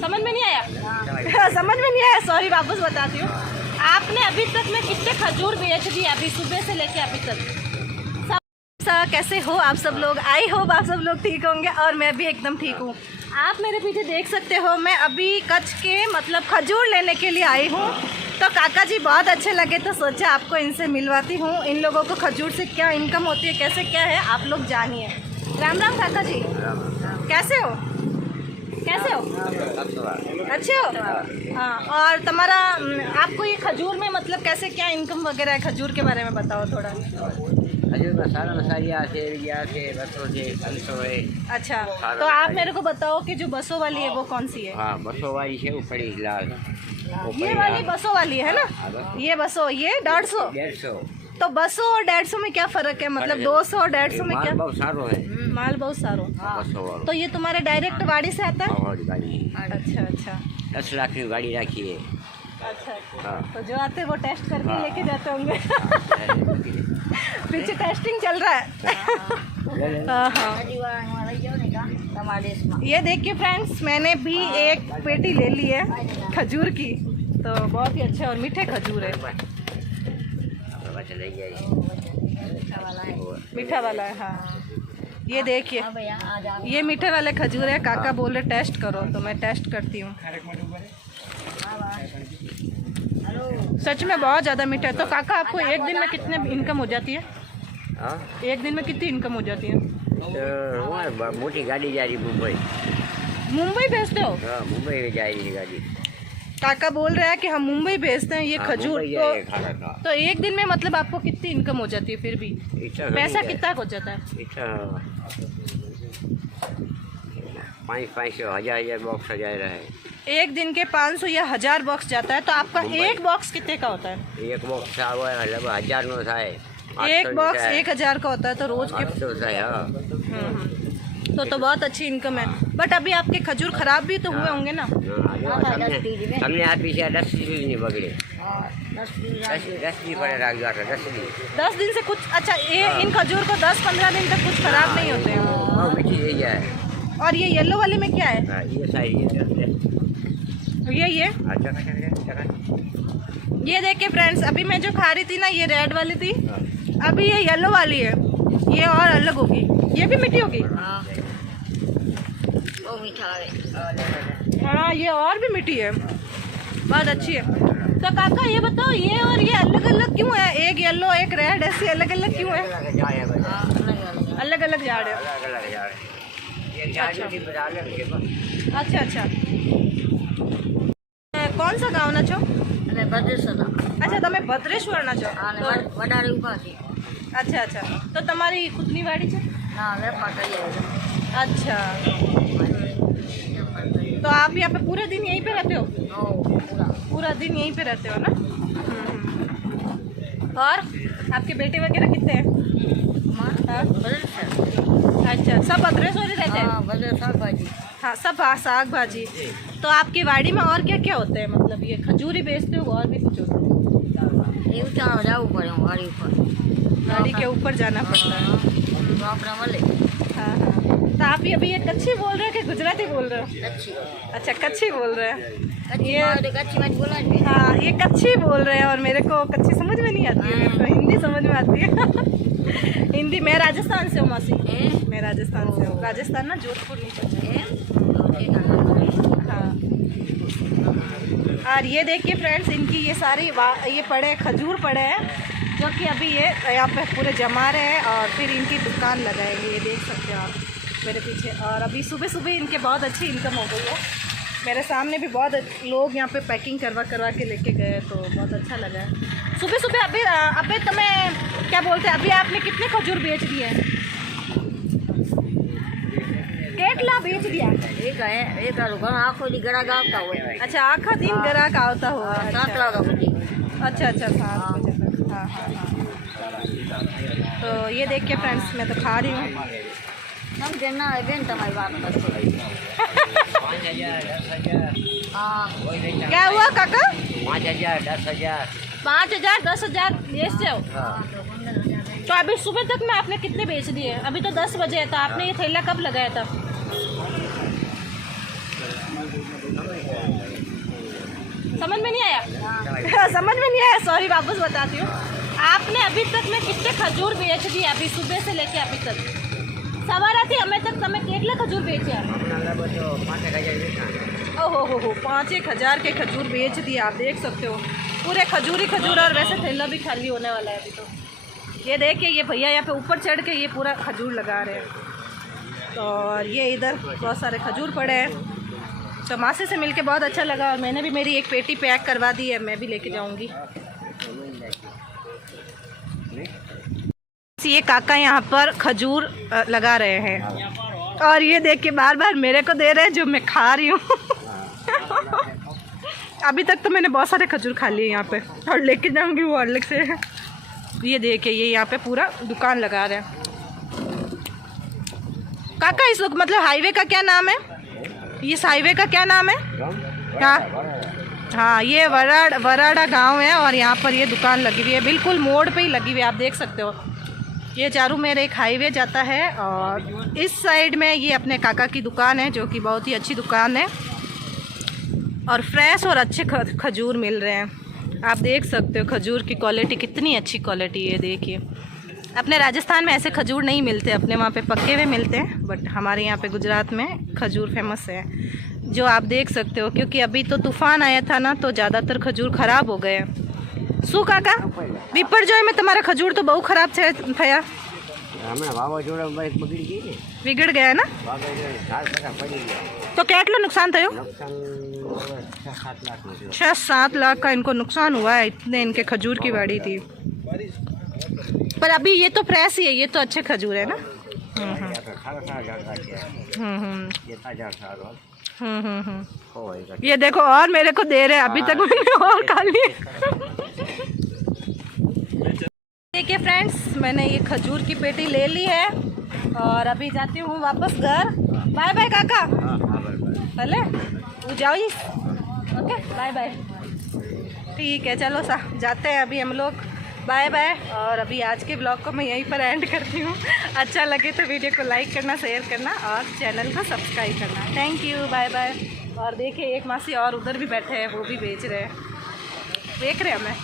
समझ में नहीं आया? समझ में नहीं आया, सॉरी, वापस बताती हूँ। आपने अभी तक में कितने खजूर बेच दिए अभी सुबह से लेके अभी तक? सब कैसे हो आप सब लोग? आई होप आप सब लोग ठीक होंगे और मैं भी एकदम ठीक हूँ। आप मेरे पीछे देख सकते हो, मैं अभी कच्छ के मतलब खजूर लेने के लिए आई हूँ। तो काका जी बहुत अच्छे लगे तो सोचा आपको इनसे मिलवाती हूँ। इन लोगों को खजूर से क्या इनकम होती है, कैसे क्या है, आप लोग जानिए। राम राम काका जी, कैसे हो? कैसे हो? अच्छे हो? हाँ। और तुम्हारा आपको ये खजूर में मतलब कैसे क्या इनकम वगैरह है, खजूर के बारे में बताओ थोड़ा। खजूर में सारा मसालिया से, बसों से, 500 है। अच्छा, तो आप मेरे को बताओ कि जो बसों वाली है वो कौन सी है? हाँ, बसों वाली है ऊपरी लाल। ये वाली बसों वाली है ना? ये बसों, ये 150। 150। तो 200 और 150 में क्या फ़र्क है? मतलब 200 और 150 में क्या? बहुत सारो है। माल बहुत सारो। तो ये तुम्हारे डायरेक्ट वाड़ी से आता है? अच्छा अच्छा। 10 लाख की गाड़ी रखी है। अच्छा, तो जो आते हैं वो टेस्ट करके लेके जाते होंगे। पीछे टेस्टिंग चल रहा है। हाँ। ये देखिए फ्रेंड्स, मैंने भी एक पेटी ले ली है खजूर की। तो बहुत ही अच्छे और मीठे खजूर है। मीठा वाला है, हाँ। ये देखिए, ये मीठे वाले खजूर है। काका बोले टेस्ट करो, तो मैं टेस्ट करती हूँ। सच में बहुत ज़्यादा मीठा है। तो काका आपको एक दिन में कितने इनकम हो जाती है? एक दिन में कितनी इनकम हो जाती है? तो मोटी गाड़ी जा रही मुंबई। मुंबई भेजते हो? हाँ, मुंबई में जा रही गाड़ी। काका बोल रहा है कि हम मुंबई भेजते हैं ये खजूर। तो एक दिन में मतलब आपको कितनी इनकम हो जाती है? फिर भी पैसा कितना हो जाता है? 500 1000 बॉक्स आ जा रहा है। एक दिन के 500 या 1000 बॉक्स जाता है। तो आपका एक बॉक्स कितने का होता है? एक बॉक्स लगभग 1000 नो था। एक बॉक्स 1000 का होता है। तो रोज के तो बहुत अच्छी इनकम है। बट अभी आपके खजूर खराब भी तो हुए होंगे ना? हमने हाथ पीछे 10 दिन नहीं बगड़े। 10 दिन पड़े रख गया था। 10 दिन से कुछ? अच्छा, ये इन खजूर को 10-15 दिन तक कुछ खराब नहीं होते हैं? मीठी है। और ये येलो वाले में क्या है? ये साइड ये देखिए फ्रेंड्स, अभी मैं जो खा रही थी ना, ये रेड वाली थी। अभी ये येलो वाली है। ये और अलग होगी। ये भी मीठी होगी। वो मीठा है। हाँ, ये और भी मीठी है, बहुत अच्छी है। तो काका ये बताओ, ये और ये अलग अलग क्यों है? एक येलो एक रेड, ऐसी अलग अलग क्यों है? अलग अलग झाड़ है। अच्छा अच्छा। कौन सा गाँव ना छो? अच्छा, તમે ભદ્રેશ્વર ના છો? अच्छा अच्छा। तो तुम्हारी खुदनी वाड़ी है? अच्छा, तो आप यहाँ पे पूरे दिन यहीं पे रहते हो? पूरा दिन यहीं पे रहते हो ना? और आपके बेटे वगैरह कितने हैं? अच्छा, सब भद्रेश्वर ही रहते हैं? हाँ, सब साग भाजी। तो आपकी वाड़ी में और क्या क्या होते हैं? मतलब ये खजूर ही बेचते हो, और भी कुछ होता है? गाड़ी के ऊपर जाना पड़ता है। हाँ हाँ। तो आप अभी ये कच्छी बोल रहे हैं कि गुजराती बोल रहे हो? अच्छा, कच्छी बोल रहे हैं। ये हाँ, ये कच्छी बोल रहे हैं और मेरे को कच्छी समझ में नहीं आती है। मेरे को हिंदी समझ में आती है। हिंदी। मैं राजस्थान से हूँ मासी। मैं राजस्थान से हूँ। राजस्थान ना, जोधपुर नहीं। हाँ। और ये देखिए फ्रेंड्स, इनकी ये सारी ये पड़े खजूर पड़े हैं जो कि अभी ये यहाँ पे पूरे जमा रहे हैं और फिर इनकी दुकान लगाएंगे। ये देख सकते हो आप मेरे पीछे। और अभी सुबह सुबह इनके बहुत अच्छी इनकम हो गई है। मेरे सामने भी बहुत लोग यहाँ पे पैकिंग करवा के लेके गए, तो बहुत अच्छा लगा है सुबह सुबह। अभी तुम्हें क्या बोलते हैं, अभी आपने कितने खजूर बेच दिए हैं? केटला बेच दिया? एक आखो दी ग्राहक आता हुआ। अच्छा, आखा दिन ग्राहक आता हुआ। अच्छा अच्छा, 7 बजे तक। हाँ हाँ हाँ। तो ये देखिए फ्रेंड्स, मैं तो खा रही हूँ। क्या हुआ काका? 5000 10,000 5,000 10,000 बेचते हो? तो अभी सुबह तक में आपने कितने बेच दिए? अभी तो 10 बजे है, तो आपने ये थैला कब लगाया था? समझ में नहीं आया, सॉरी वापस बताती हूँ। आपने अभी तक में कितने खजूर बेच दिए अभी सुबह से लेके अभी तक? सवाराથી અમે તક તમે કેટલા खजूर बेचे? ओहो 5,000 के खजूर बेच दिए, आप देख सकते हो। पूरे खजूर ही खजूर, और वैसे थैला भी खाली होने वाला है अभी तो। ये देखिए ये भैया यहाँ पे ऊपर चढ़ के ये पूरा खजूर लगा रहे हैं। तो और ये इधर बहुत सारे खजूर पड़े हैं। तो मासी से मिलके बहुत अच्छा लगा, और मैंने भी मेरी एक पेटी पैक करवा दी है, मैं भी लेके जाऊंगी। ये काका यहाँ पर खजूर लगा रहे हैं, और ये देख के बार बार मेरे को दे रहे हैं जो मैं खा रही हूँ। अभी तक तो मैंने बहुत सारे खजूर खा लिए यहाँ पे, और लेके जाऊंगी वो अलग से। ये देखिए ये यहाँ पे पूरा दुकान लगा रहे हैं। काका इस मतलब हाईवे का क्या नाम है? इस हाईवे का क्या नाम है? हाँ ये वराड़ा गांव है, और यहाँ पर ये दुकान लगी हुई है, बिल्कुल मोड़ पे ही लगी हुई है, आप देख सकते हो। ये चारों मेरे एक हाईवे जाता है, और इस साइड में ये अपने काका की दुकान है, जो कि बहुत ही अच्छी दुकान है, और फ्रेश और अच्छे खजूर मिल रहे हैं। आप देख सकते हो खजूर की क्वालिटी कितनी अच्छी क्वालिटी है। देखिए अपने राजस्थान में ऐसे खजूर नहीं मिलते, अपने वहाँ पे पक्के हुए मिलते हैं, बट हमारे यहाँ पे गुजरात में खजूर फेमस है, जो आप देख सकते हो। क्योंकि अभी तो तूफ़ान आया था ना, तो ज़्यादातर खजूर ख़राब हो गए। શું કાકા વિપરજોય में तुम्हारा खजूर तो बहुत ख़राब થયા? बिगड़ गया है ना? तो કેટલું नुकसान થયું? 6-7 लाख का इनको नुकसान हुआ है, इतने इनके खजूर की बाड़ी थी। पर अभी ये तो फ्रेश ही है, ये तो अच्छे खजूर है ना। ये देखो और मेरे को दे रहे हैं, अभी तक मैंने और खा लिए। देखिए फ्रेंड्स, मैंने ये खजूर की पेटी ले ली है, और अभी जाती हूँ वापस घर। बाय बाय काका, भले वो जाओ जी। Okay bye bye. ठीक है चलो सा जाते हैं अभी हम लोग। Bye bye. और अभी आज के ब्लॉग को मैं यहीं पर एंड करती हूँ। अच्छा लगे तो वीडियो को लाइक करना, शेयर करना, और चैनल को सब्सक्राइब करना। Thank you, bye bye. और देखिए एक मासी और उधर भी बैठे हैं, वो भी बेच रहे हैं, देख रहे हैं हमें।